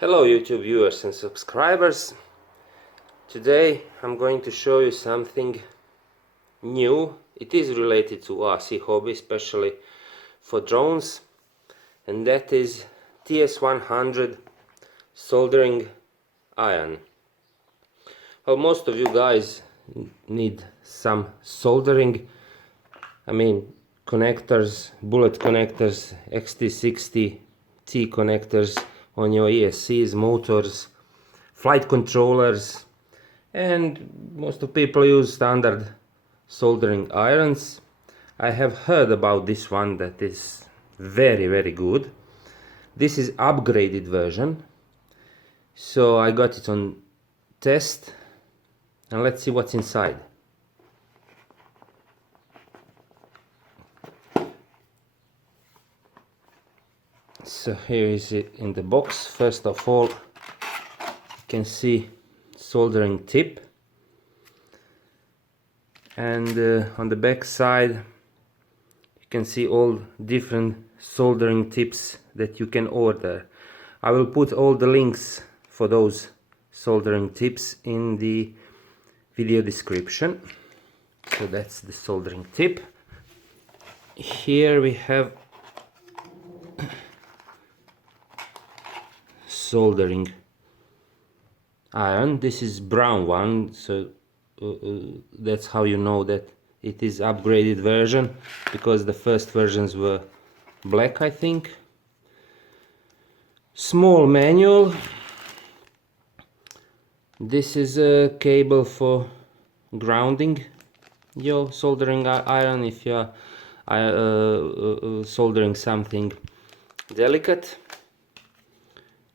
Hello YouTube viewers and subscribers. Today I'm going to show you something new. It is related to RC hobby, especially for drones, and that is TS100 soldering iron. Well, most of you guys need some soldering, connectors, bullet connectors, XT60 T connectors on your ESCs, motors, flight controllers, and most of people use standard soldering irons. I have heard about this one that is very good. This is upgraded version, so I got it on test, and let's see what's inside. So here is it in the box. First of all, you can see soldering tip, and on the back side you can see all different soldering tips that you can order. I will put all the links for those soldering tips in the video description. So that's the soldering tip. Here we have soldering iron. This is brown one, so that's how you know that it is upgraded version, because the first versions were black, I think. Small manual. This is a cable for grounding your soldering iron if you are soldering something delicate.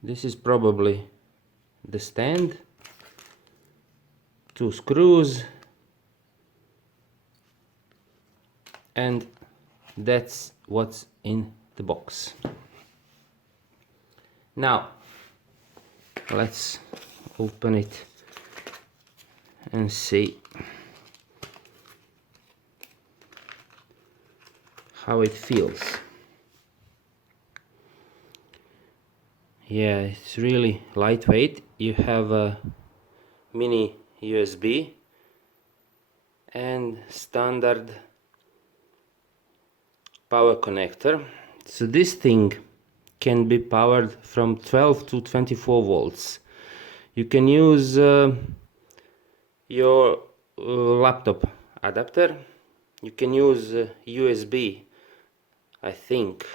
This is probably the stand, 2 screws, and that's what's in the box. Now let's open it and see how it feels. Yeah, it's really lightweight. You have a mini USB and standard power connector. So this thing can be powered from 12 to 24 volts. You can use your laptop adapter. You can use USB, I think,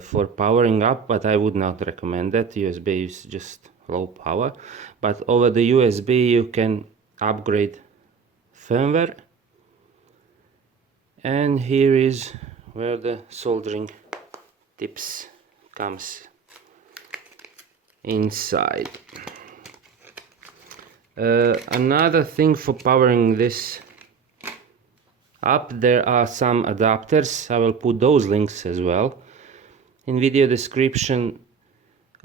for powering up, but I would not recommend that. USB is just low power, but over the USB you can upgrade firmware. And here is where the soldering tips comes inside. Another thing for powering this up, there are some adapters. I will put those links as well in video description,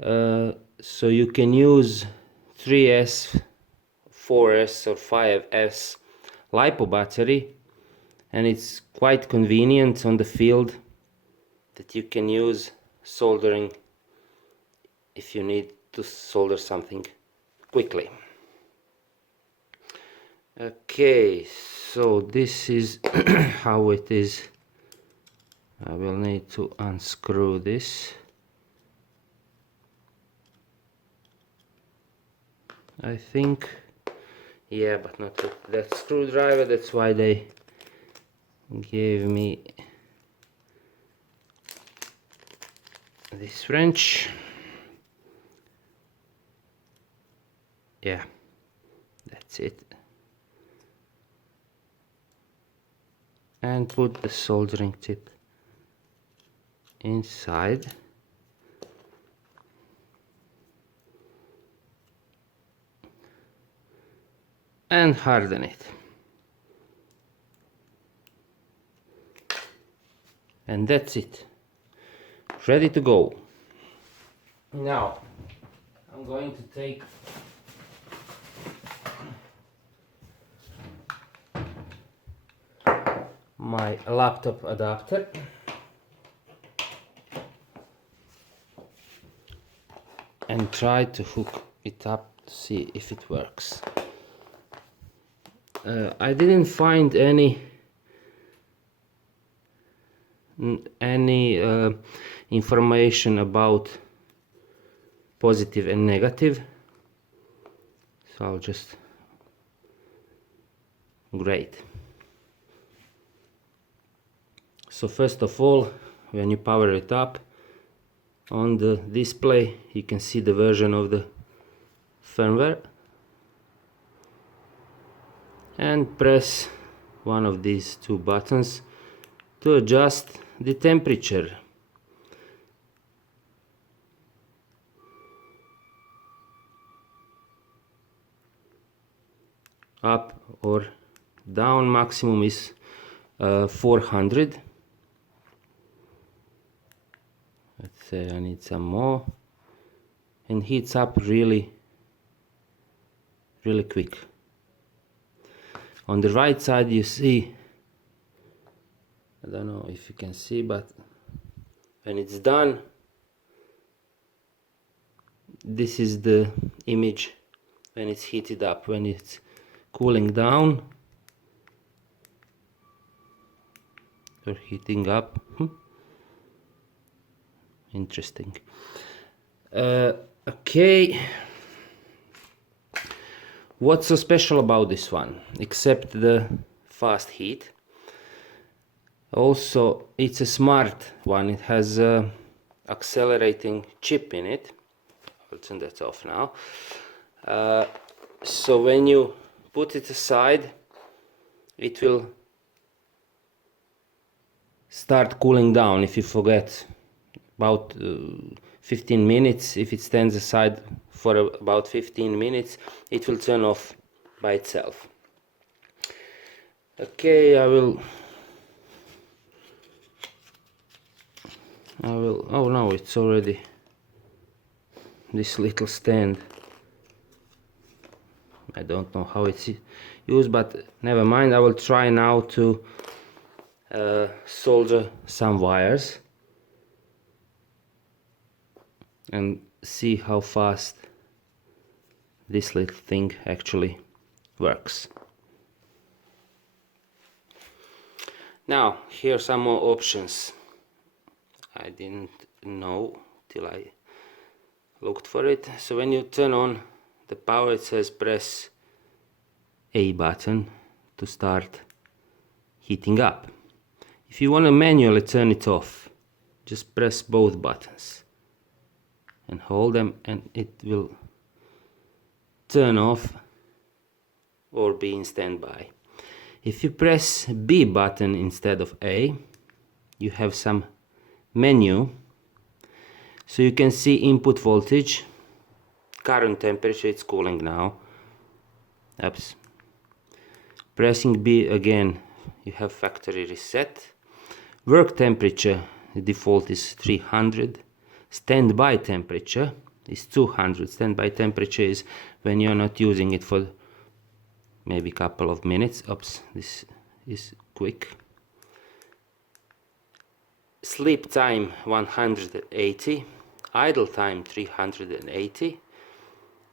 so you can use 3S, 4S or 5S LiPo battery, and it's quite convenient on the field that you can use soldering if you need to solder something quickly. Okay, so this is how it is. I will need to unscrew this. I think, yeah, but not with that screwdriver. That's why they gave me this wrench. Yeah, that's it. And put the soldering tip inside. And harden it. And that's it. Ready to go. Now I'm going to take my laptop adapter and try to hook it up to see if it works. I didn't find any information about positive and negative, so I'll just great. So first of all, when you power it up, on the display you can see the version of the firmware, and press one of these two buttons to adjust the temperature. Up or down, maximum is 400. Let's say I need some more, and heats up really quick. On the right side you see, I don't know if you can see, but when it's done, this is the image when it's heated up. When it's cooling down or heating up. Interesting. Okay, what's so special about this one except the fast heat? Also, it's a smart one. It has a accelerating chip in it. I'll turn that off now. So when you put it aside, it will start cooling down. If you forget, about 15 minutes, if it stands aside for about 15 minutes, it will turn off by itself. Okay, I will, oh no, it's already this little stand. I don't know how it's used, but never mind. I will try now to solder some wires and see how fast this little thing actually works. Now, here are some more options. I didn't know till I looked for it. So when you turn on the power, it says press A button to start heating up. If you want to manually turn it off, just press both buttons and hold them, and it will turn off or be in standby. If you press B button instead of A, you have some menu, so you can see input voltage, current temperature, it's cooling now. Oops. Pressing B again, you have factory reset. Work temperature, the default is 300. Standby temperature is 200. Standby temperature is when you're not using it for maybe a couple of minutes. Oops, this is quick. Sleep time 180, idle time 380,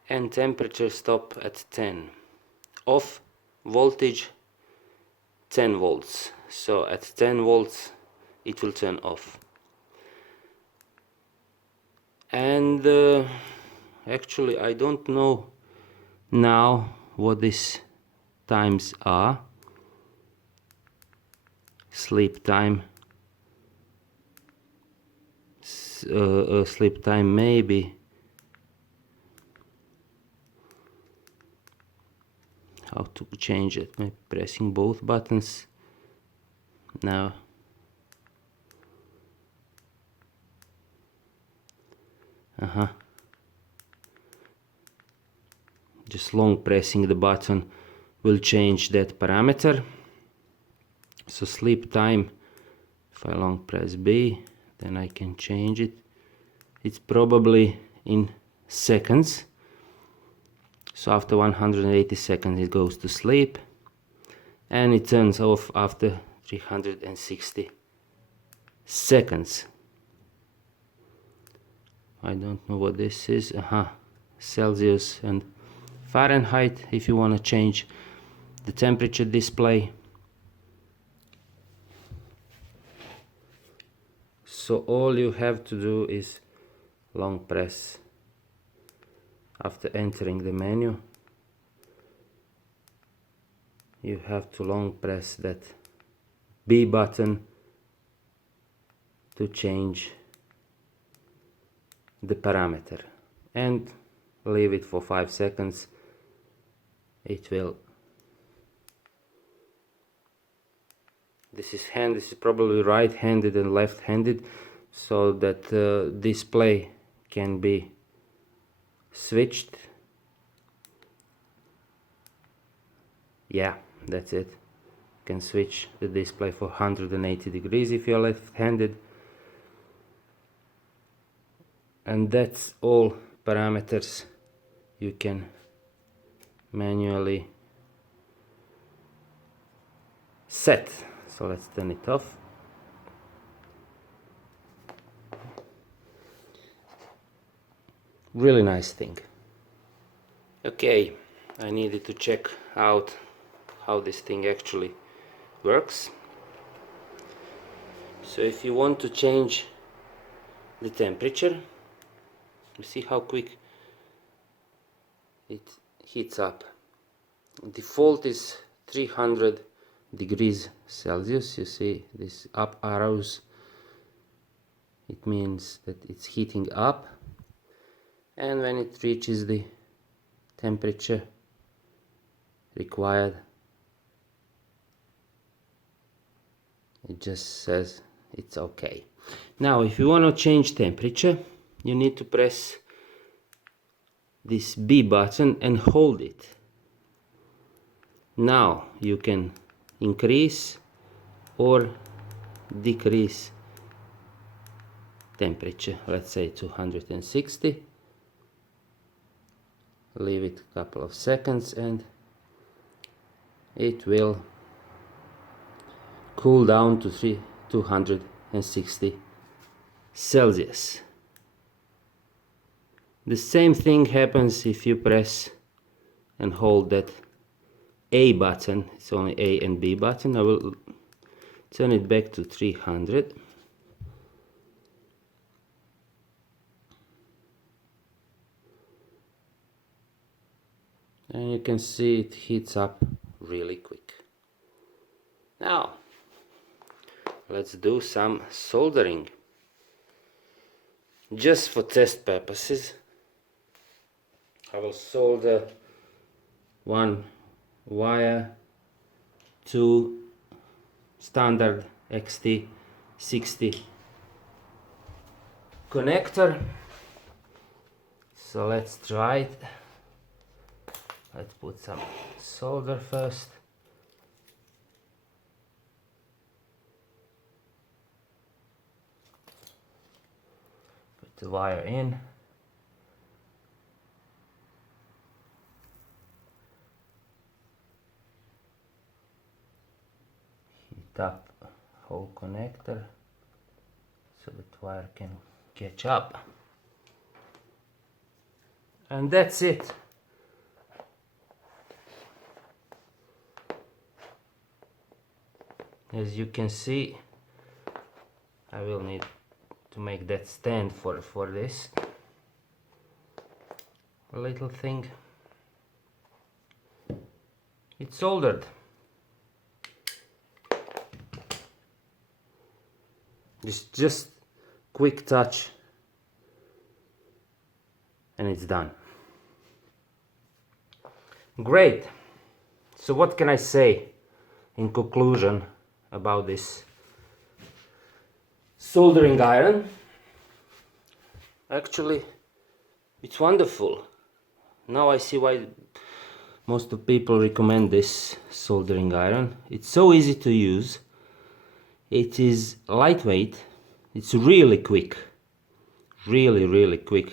and temperature stop at 10. Off voltage 10 volts. So at 10 volts it will turn off. And actually I don't know now what these times are. Sleep time, sleep time maybe. How to change it? Maybe pressing both buttons. Now just long pressing the button will change that parameter. So sleep time, if I long press B, then I can change it. It's probably in seconds. So after 180 seconds it goes to sleep, and it turns off after 360 seconds. I don't know what this is. Celsius and Fahrenheit if you want to change the temperature display. So all you have to do is long press after entering the menu. You have to long press that B button to change the parameter and leave it for 5 seconds. It will. This is probably right-handed and left-handed, so that display can be switched. Yeah, that's it. You can switch the display for 180 degrees if you're left-handed. And that's all parameters you can manually set. So let's turn it off. Really nice thing. Okay, I needed to check out how this thing actually works. So if you want to change the temperature, you see how quick it heats up. Default is 300 degrees Celsius. You see these up arrows, it means that it's heating up, and when it reaches the temperature required, it just says it's okay. Now if you want to change temperature, you need to press this B button and hold it. Now you can increase or decrease temperature, let's say 260. Leave it a couple of seconds and it will cool down to 260 Celsius. The same thing happens if you press and hold that A button. It's only A and B button. I will turn it back to 300. And you can see it heats up really quick. Now let's do some soldering, just for test purposes. I will solder one wire to standard XT60 connector. So let's try it. Let's put some solder first. Put the wire in. Heat up whole connector so that wire can catch up. And that's it. As you can see, I will need to make that stand for this little thing. It's soldered. It's just quick touch and it's done. Great. So what can I say in conclusion about this soldering iron? Actually, it's wonderful. Now I see why most of people recommend this soldering iron. It's so easy to use. It is lightweight. It's really quick. Really quick.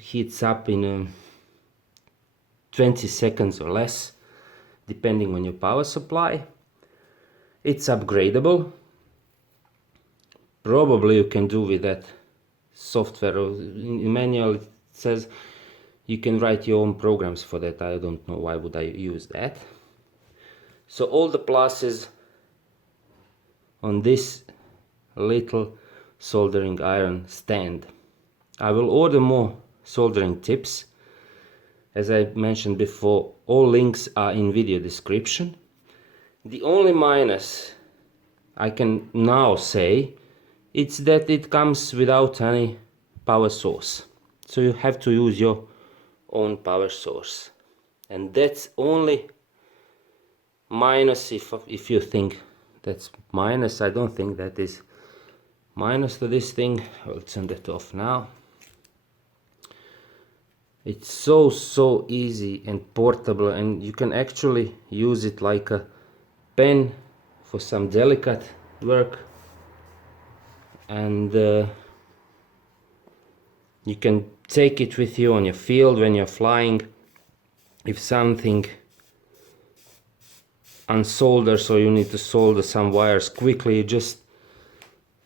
Heats up in 20 seconds or less, depending on your power supply. It's upgradable. Probably you can do with that software, or in manual it says you can write your own programs for that. I don't know why would I use that. So all the pluses on this little soldering iron stand. I will order more soldering tips. As I mentioned before, all links are in video description. The only minus I can now say, it's that it comes without any power source. So you have to use your own power source. And that's only minus. If you think that's minus, I don't think that is minus to this thing. I'll turn that off now. It's so easy and portable, and you can actually use it like a pen for some delicate work, and you can take it with you on your field when you're flying. If something unsolders or you need to solder some wires quickly, you just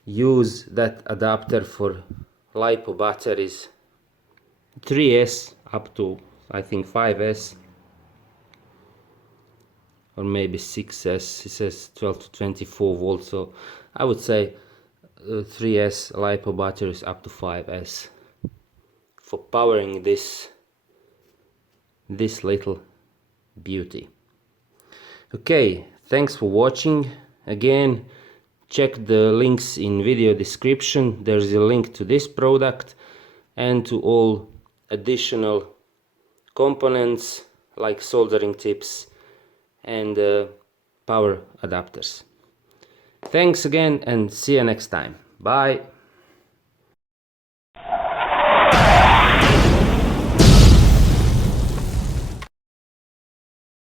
use that adapter for LiPo batteries, 3S up to I think 5S or maybe 6S. It says 12 to 24 volts, so I would say 3S LiPo batteries up to 5S for powering this little beauty. Okay, thanks for watching. Again, check the links in video description. There's a link to this product and to all additional components like soldering tips and power adapters. Thanks again, and see you next time. Bye.